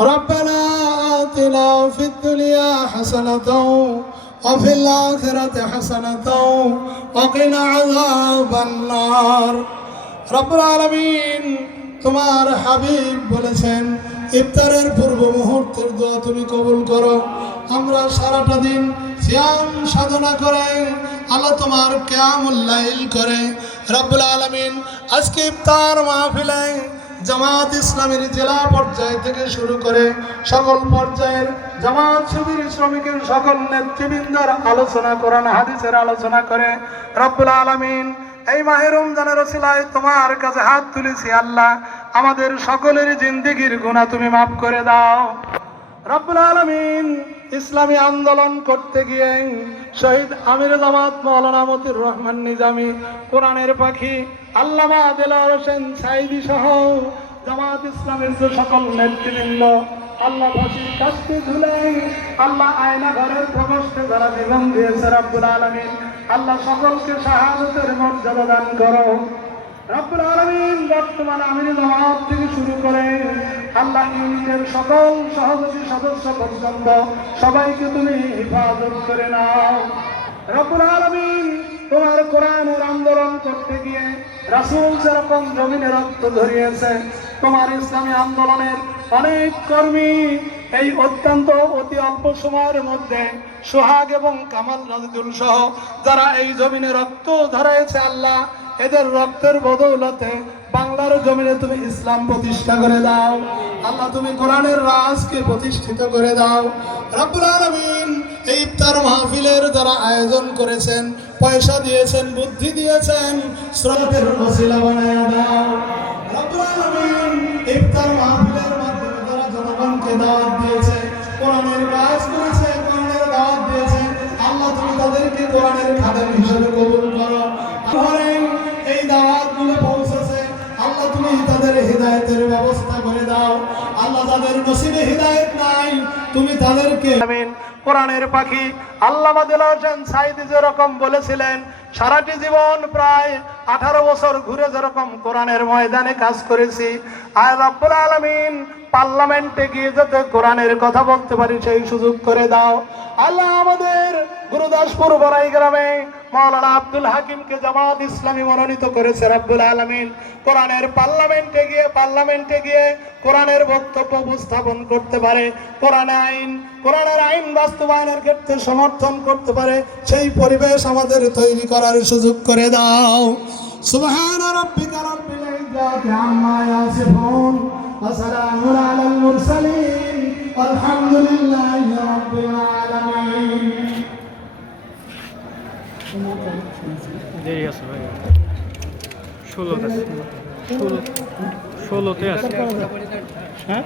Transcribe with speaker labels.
Speaker 1: ربنا آتنا في الدنيا حسنة وفي الآخرة حسنة وقنا عذاب النار রব্বুল আলামিন তোমার হাবিব বলেছেন ইফতারের পূর্ব মুহূর্তের দোয়া তুমি কবুল করো আমরা সারাটা দিন সিয়াম সাধনা করে আল্লাহ তোমার কেয়ামুল্লাইল করে রব্বুল আলামিন আজকে ইফতার মাহফিলে জামাত ইসলামের জেলা পর্যায় থেকে শুরু করে সকল পর্যায়ের জামাত শিবির শ্রমিকের সকল নেতৃবৃন্দর আলোচনা করেন হাদিসের আলোচনা করে, রব্বুল আলামিন, এই মাহে রমজানের রসিলায় তোমার কাছে হাত তুলেছি আল্লাহ, আমাদের সকলের জিন্দিগির গুণা তুমি মাফ করে দাও। রব্বুল আলমিন ইসলামী আন্দোলন করতে গিয়ে শহীদ আমির জামাত মৌলানা মতির রহমান নিজামি, কোরআনের পাখি, আল্লামা দেলার হোসেন সাইদি সহ জামাত ইসলামের যে সকল নেতৃবৃন্দ, আল্লাহ ফাঁসির কাস্তে ঝুলাই আল্লাহ আয়না ঘরের প্রকোষ্ঠে যারা জীবন দিয়েছে রব্বুল আলমিন, আল্লাহ সকলকে শাহাদতের মর্যাদা দান করো। রব্বুল আলামিন বর্তমানে আমির জামাত থেকে শুরু করে আল্লাহ ইউনিটের সকল সহযোগী সদস্য পর্যন্ত সবাইকে তুমি হেফাজত করে নাও। রব্বুল আলামিন তোমার কোরআনের আন্দোলন করতে গিয়ে রাসূল যেরকম জমিনে রক্ত ধরিয়েছে তোমার ইসলামী আন্দোলনের অনেক কর্মী এই অত্যন্ত অতি অল্প সময়ের মধ্যে সোহাগ এবং কামাল রাজুল সহ যারা এই জমিনে রক্ত ধরাইছে আল্লাহ এদের রক্তের বদৌলতে বাংলার জমিনে তুমি ইসলাম প্রতিষ্ঠা করে দাও। আল্লাহ, তুমি কোরআনের রাজকে প্রতিষ্ঠিত করে দাও। রব্বুল এই ইফতার মাহফিলের যারা আয়োজন করেছেন, পয়সা দিয়েছেন, বুদ্ধি দিয়েছেন শ্রমের মশিলা বানায় দাও। আল্লাহ তাদের নসিবে হৃদায়ত নাই। তুমি তাদেরকে কোরআনের পাখি আল্লাহ হোসেন সাইদি যেরকম বলেছিলেন, সারাটি জীবন প্রায় আঠারো বছর ঘুরে যেরকম কোরআনের ময়দানে কাজ করেছি আর রব্বুল আলমিন পার্লামেন্টে গিয়ে যাতে কোরআনের কথা বলতে পারি, সেই সুযোগ করে দাও। আল্লাহ আমাদের গুরুদাসপুর বড়াই গ্রামে মৌলানা আব্দুল হাকিমকে জামাত ইসলামী মনোনীত করেছে রব্বুল আলমিন। কোরআনের পার্লামেন্টে গিয়ে পার্লামেন্টে গিয়ে কোরআনের বক্তব্য উপস্থাপন করতে পারে, কোরআন আইন, কোরআনের আইন বাস্তবায়নের ক্ষেত্রে সমর্থন করতে পারে, সেই পরিবেশ আমাদের তৈরি করার সুযোগ করে দাও। সুবহান ইজ্জাতি আম্মা ইয়াসিফুন, ওয়া সালামুন আলাল মুরসালিন
Speaker 2: দেরি আছে ভাই। ষোলোতে আছে। ষোলো। ষোলোতে আছে। হ্যাঁ?